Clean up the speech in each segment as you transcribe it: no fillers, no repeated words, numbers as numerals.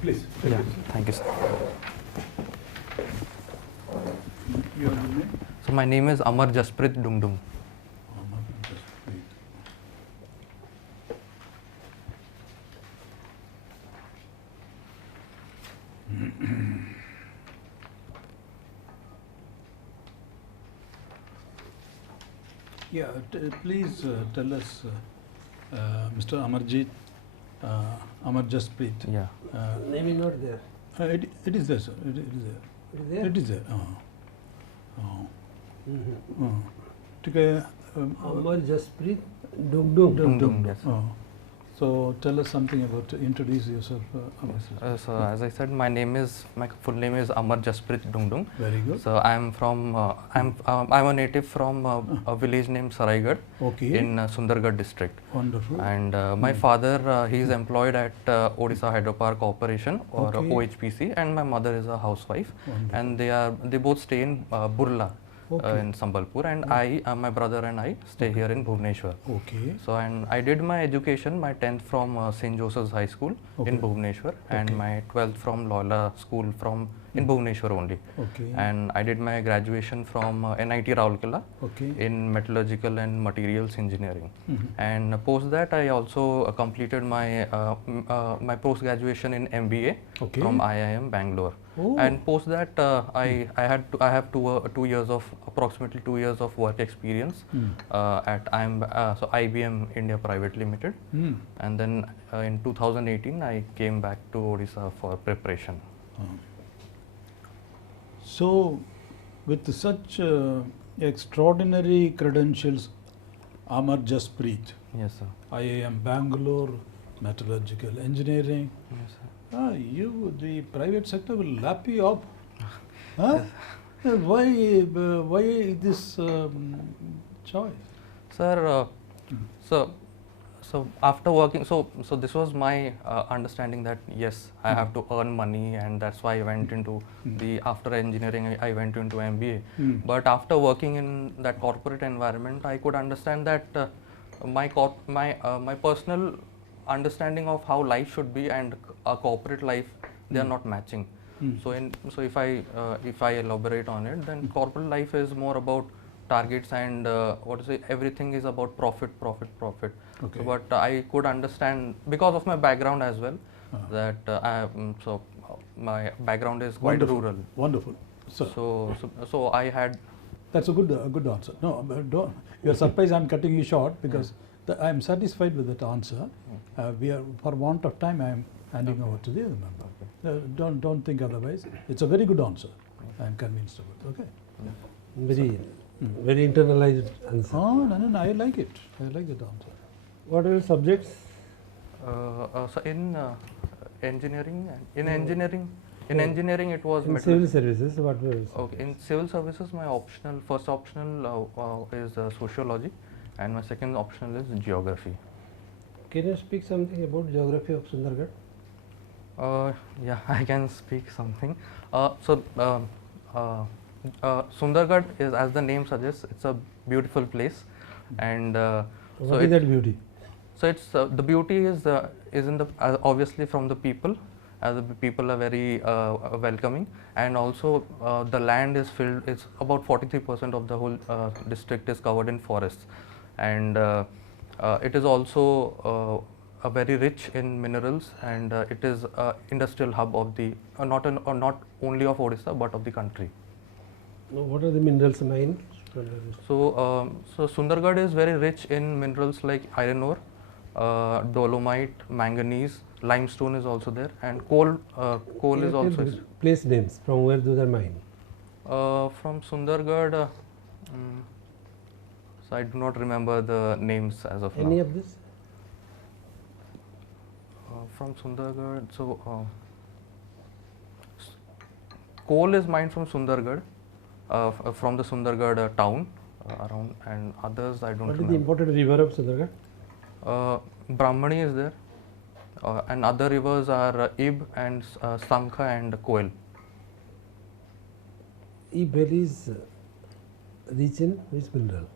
Please. Yeah, thank you, sir. Your name? So my name is Amar Jasprit Dungdung. Amar Jasprit. Yeah, please tell us, Mr. Amarjit, Amar Jasprit. Yeah. Name is not there. It is there, sir. It is there. It is there? It is there. ठीक है. Amar Jasprit Dungdung. Dungdung, yes. So tell us something about, introduce yourself. Amar. So as I said, my full name is Amar Jasprit Dungdung. Very good. So I'm from I'm a native from a village named Saraigad Okay. in Sundargarh district. Wonderful. And my father, he is employed at Odisha Hydropower Corporation, or Okay. OHPC, and my mother is a housewife. Wonderful. And they both stay in Burla. Okay. In Sambalpur, and my brother and I stay here in Bhubaneswar. Okay. So, and I did my education, my 10th from St. Joseph's High School in Bhubaneswar, and my 12th from Loyola School in Bhubaneswar only. Okay. And I did my graduation from NIT Rourkela Okay. in metallurgical and materials engineering. Mhm. And post that, I also completed my my post graduation in MBA Okay. from IIM Bangalore. Oh. And post that, I have approximately 2 years of work experience at IBM India Private Limited. And then in 2018, I came back to Odisha for preparation. So, with such extraordinary credentials, Amar Jasprit, Yes, sir. IIM Bangalore, metallurgical engineering, Yes, sir. the private sector will lap you up. Huh? Why this choice? Sir, so after working, so this was my understanding that yes, I have to earn money, and that's why I went into after engineering, I went into MBA. But after working in that corporate environment, I could understand that my personal understanding of how life should be and a corporate life, they are not matching. So if I elaborate on it, then corporate life is more about targets and everything is about profit. Okay. So, but I could understand because of my background as well that my background is quite Wonderful. rural. Wonderful. So I had. That's a good answer. No, but don't. You're surprised I'm cutting you short because I'm satisfied with that answer. We are, for want of time, I'm handing over to the other member. Don't think otherwise. It's a very good answer. I'm convinced of it. Okay. Very internalized answer. Oh no, I like it. I like that answer. What are your subjects? So in engineering, it was In civil services, what were Okay, in civil services, my first optional is sociology, and my second optional is geography. Can you speak something about geography of Sundargarh? Yeah, I can speak something. Sundargarh is, as the name suggests, it's a beautiful place, and What is that beauty? so it's the beauty is in the obviously from the people, as the people are very welcoming, and also the land is filled. It's about 43% of the whole district is covered in forests, and it is also very rich in minerals, and it is industrial hub of the not only of Odisha but of the country. What are the minerals mined? So Sundargarh is very rich in minerals like iron ore, dolomite, manganese, limestone is also there, and coal is also Place names from where those are mined. from Sundargarh. So I do not remember the names as of Any now. of this? From Sundargarh, coal is mined from Sundargarh, from the Sundargarh town around, and others I don't What is remember. the important river of Sundargarh? Brahmani is there, and other rivers are Ib and Sankha and Koel. Ib Valley is rich in which mineral?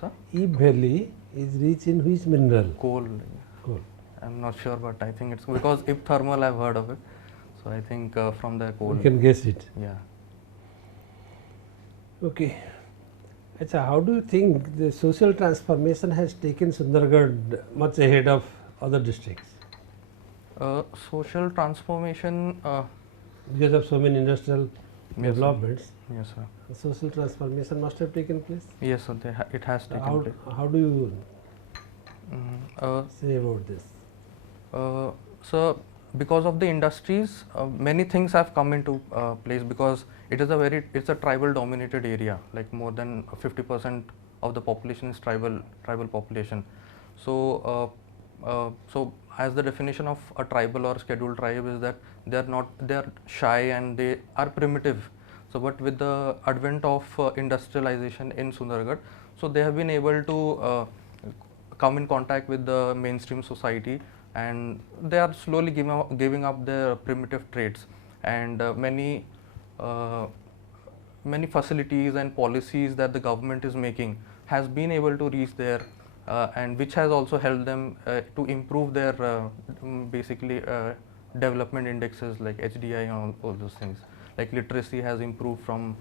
Sir? Ib Valley is rich in which mineral? Coal. Coal. I'm not sure, but I think it's because if thermal, I've heard of it. So I think from the coal. You can guess it. Yeah. Okay. Achha, how do you think the social transformation has taken Sundargarh much ahead of other districts? Social transformation. Because of so many industrial Yes, sir. developments, Yes, sir. social transformation must have taken place. Yes, sir. It has taken How, place. how do you Mm, say about this? so because of the industries, many things have come into place because it's a tribal dominated area, like more than 50% of the population is tribal population. So as the definition of a tribal or scheduled tribe is that they are shy and they are primitive. So but with the advent of industrialization in Sundargarh, so they have been able to come in contact with the mainstream society, and they are slowly giving up their primitive traits, and many facilities and policies that the government is making has been able to reach there, and which has also helped them to improve their basically development indexes like HDI and all those things. Like literacy has improved from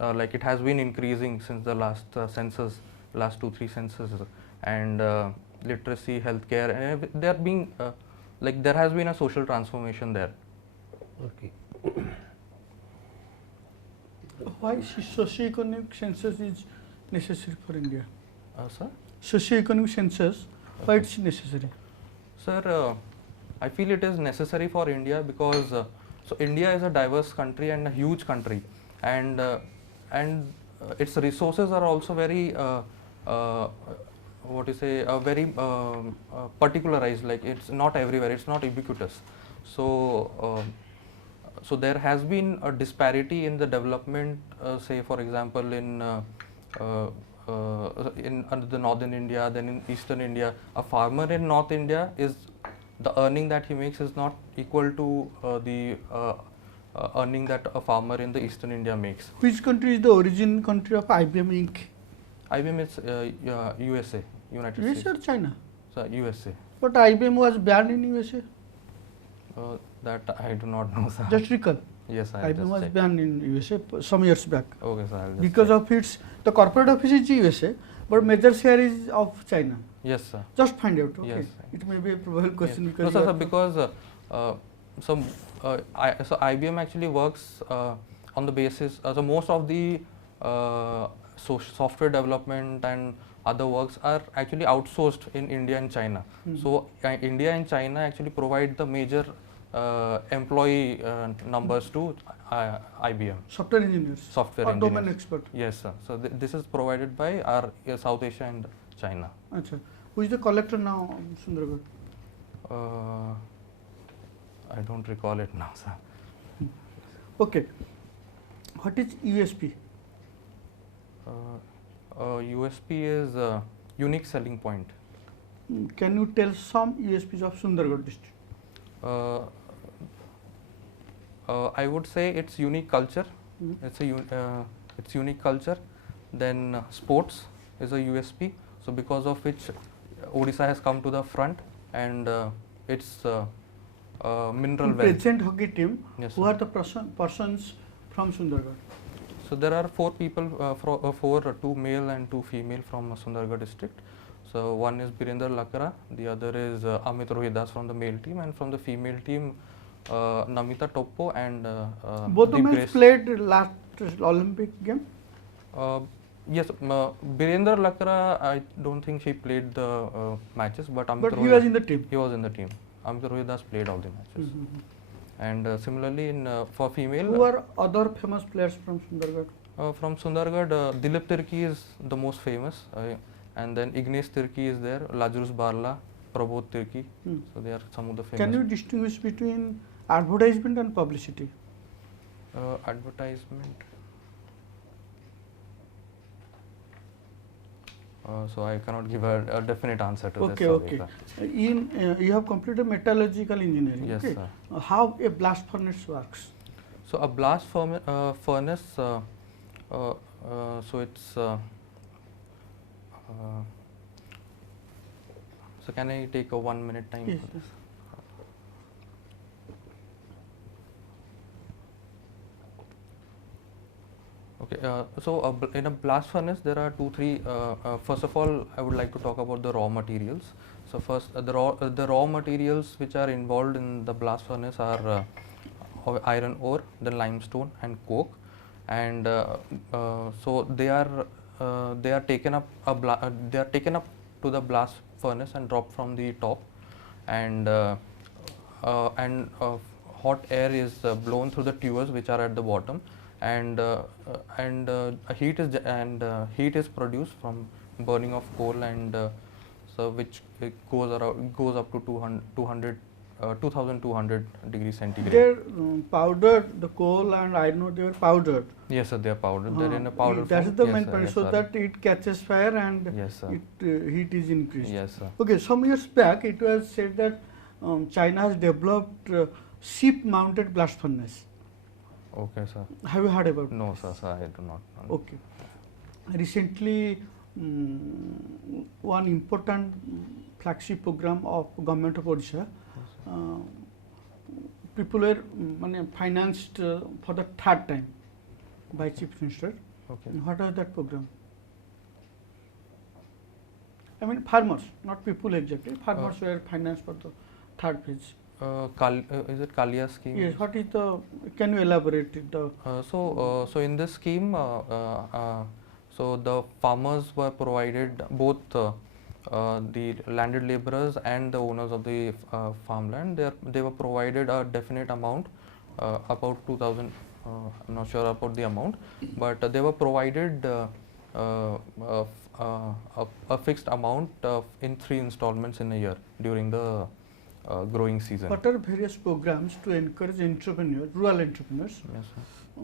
like it has been increasing since the last census, last 2-3 censuses, and literacy, healthcare, and they are being like there has been a social transformation there. Okay. Why socio-economic census is necessary for India? Sir? Socio-economic census, why it's necessary? Sir, I feel it is necessary for India because so India is a diverse country and a huge country, and its resources are also very what you say very particularized. Like it's not everywhere, it's not ubiquitous. So so there has been a disparity in the development. Say for example in the northern India, then in eastern India, a farmer in North India the earning that he makes is not equal to the earning that a farmer in the eastern India makes. Which country is the origin country of IBM Inc? IBM is USA, United USA States. or China? So USA. But IBM was banned in USA. That I do not know, sir. Just recall. Yes, I IBM was banned in USA some years back. Okay, sir. I'll just Because check. of its, the corporate office is USA, but major share is of China. Yes, sir. Just find out. Okay. Yes. It may be a probable question Yes. because No, you sir, are- because so IBM actually works on the basis. So most of the software development and other works are actually outsourced in India and China. Mhm. So India and China actually provide the major employee numbers to IBM. software engineers Software or domain engineers. expert. Yes, sir. So this is provided by our South Asia and China. Achha. Who is the collector now, Sundargarh? I don't recall it now, sir. Okay. What is USP? USP is unique selling point. Can you tell some USPs of Sundargarh district? I would say it's unique culture. Mhm. It's unique culture. Then sports is a USP. So because of which Odisha has come to the front, and it's mineral In wealth. present hockey team, Yes, who sir. are the persons from Sundargarh? So there are 4 people, 2 male and 2 female from Sundargarh district. So one is Birender Lakra, the other is Amit Rohidas from the male team, and from the female team, Namita Topo and Both the Deep men Grace. played last Olympic game. Yes, Birender Lakra, I don't think she played the matches, but Amit But he Rohidas, was in the team. he was in the team. Amit Rohidas played all the matches. Mhm. And similarly, for female, Who are other famous players from Sundargarh? from Sundargarh, Dilip Tirki is the most famous, and then Ignesh Tirki is there, Lazarus Barla, Prabodh Tirki. Hmm. So they are some of the famous. Can you distinguish between advertisement and publicity? Advertisement? So I cannot give a definite answer to Okay, this. okay. Sorry, You have completed metallurgical engineering. Yes, okay. sir. How a blast furnace works? So a blast furnace, so it's So can I take a 1 minute time Yes, for this? Okay, in a blast furnace there are three. First of all, I would like to talk about the raw materials. So first, the raw materials which are involved in the blast furnace are iron ore, then limestone, and coke, and so they are taken up to the blast furnace and dropped from the top, and hot air is blown through the tubes which are at the bottom, and heat is produced from burning of coal, and so which goes up to 2200 degrees centigrade. They're powdered, the coal and iron ore, they are powdered. Yes, sir, they are powdered. They're in a powder That form. is the Yes, main sir, point, yes, so sir. that it catches fire and Yes, sir. heat is increased. Yes, sir. Okay, some years back it was said that China has developed ship-mounted blast furnace. Okay, sir. Have you heard about No, this? sir, I do not know. Okay. Recently, one important flagship program of government of Odisha, people were financed for the third time by Chief Minister. Okay. What was that program? I mean farmers, not people exactly. Farmers were financed for the third phase. Is it Kalia scheme? Yes. What is the? Can you elaborate it? The So in this scheme, so the farmers were provided, both the landed laborers and the owners of the farmland. They were provided a definite amount, about 2,000. I'm not sure about the amount, but they were provided a fixed amount in 3 installments in a year during the growing season. what are various programs to encourage entrepreneurs, rural entrepreneurs, Yes, sir.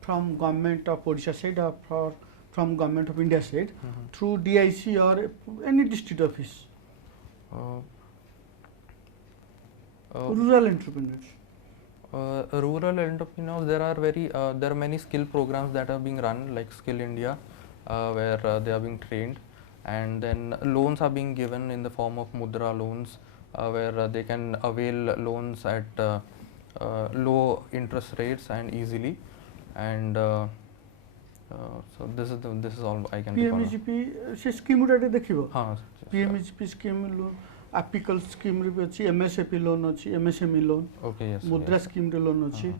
from government of Odisha side or from government of India side Mhm. through DIC or any district office? Uh, Rural entrepreneurs. Rural entrepreneurs, there are many skill programs that are being run, like Skill India, where they are being trained, and then loans are being given in the form of Mudra loans, where they can avail loans at low interest rates and easily, and so this is all I can recall. PMEGP से scheme गुड़ा देखिबो हाँ, PMEGP scheme loan apical scheme रे भी अछि MSAP loan अछि MSME loan okay, yes, मुद्रा yes. Scheme रे loan अछि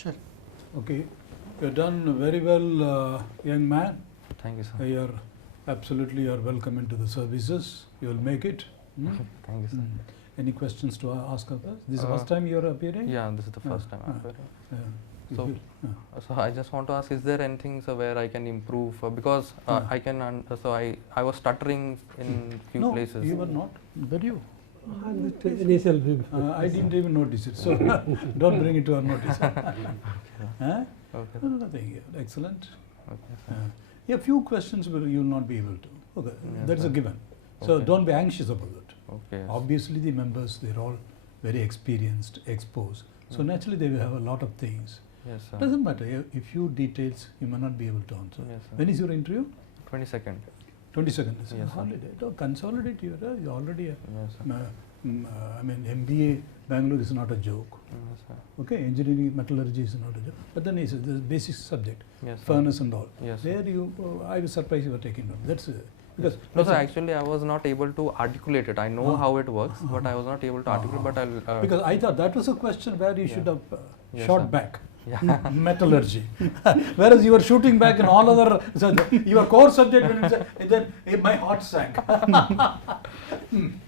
sir Okay, you've done very well, young man. Thank you, sir. You're absolutely welcome into the services. You will make it. Thank you, sir. Any questions to ask of us? This is the first Uh, time you're appearing? Yeah, this is the first time I'm appearing. You So- will- So I just want to ask, is there anything where I can improve? Because I can. I was stuttering in few no, places. you were not. Were you? Initial I didn't even notice it. So don't bring it to our notice. Huh? Okay. No, nothing. Excellent. Okay, sir. Yeah, few questions you will not be able to. Okay, Yes, that is a sir. given. So Okay. don't be anxious about it. Okay. Yes. Obviously, the members, they're all very experienced, exposed. So Mm. naturally, they will have a lot of things. Yes, sir. Doesn't matter. A few details you may not be able to answer. Yes, sir. When is your interview? 22nd. 22nd. It's a Yes, sir. holiday. Don't consolidate your. You already. Yes, sir. I mean, MBA Bangalore is not a joke. Yes, sir. Okay, engineering metallurgy is not a joke. But then it's the basic subject, Yes, sir. furnace and all. Yes, sir. There you, I was surprised you were taking note. That's because. No, that's sir. a- Actually, I was not able to articulate it. I know Ah. how it works, but I was not able to articulate. But I'll. Because I thought that was a question where you Yeah. should have Yes, shot sir. back. Yeah. Metallurgy. Whereas you were shooting back in all other, so your core subject when you said, and then my heart sank.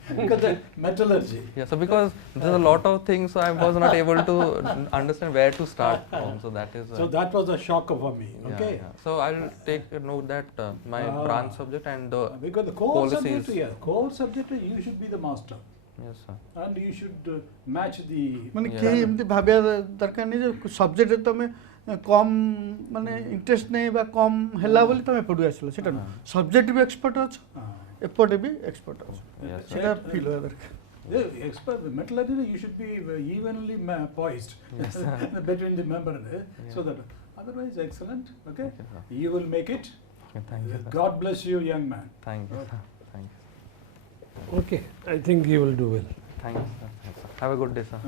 Because the metallurgy. Yeah, so because there's a lot of things, so I was not able to understand where to start from. So that is. So that was a shock for me. Yeah, Okay. yeah. So I'll take a note that my Ah. branch subject and the. Because the core Policies. subject, yeah, core subject you should be the master, Yes, sir. and you should match the. ମାନେ Yeah. କେହି ଏମିତି ଭାବିବା ଦରକାର ନାହିଁ ଯେ ସବଜେକ୍ଟରେ ତମେ କମ୍ ମାନେ interest ନାହିଁ ବା କମ୍ ହେଲା ବୋଲି ତମେ ଏପଟକୁ ଆସିଲ ସେଇଟା ନୁହଁ ସବଜେକ୍ଟ ବି ଏକ୍ସପର୍ଟ ଅଛ ଏପଟେ ବି ଏକ୍ସପର୍ଟ ଅଛ Yes, sir. ସେଇଟା ଫିଲ୍ ହେବା ଦରକାର The expert, the metallurgy, you should be evenly poised Yes. between the member, so that otherwise excellent. Okay, Okay, sir. you will make it. Okay, thank you, sir. God bless you, young man. Thank you, sir. Thank you. Okay, I think you will do well. Thanks, sir. Have a good day, sir.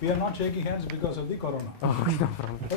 We are not shaking hands because of the corona. Okay, no problem. Okay?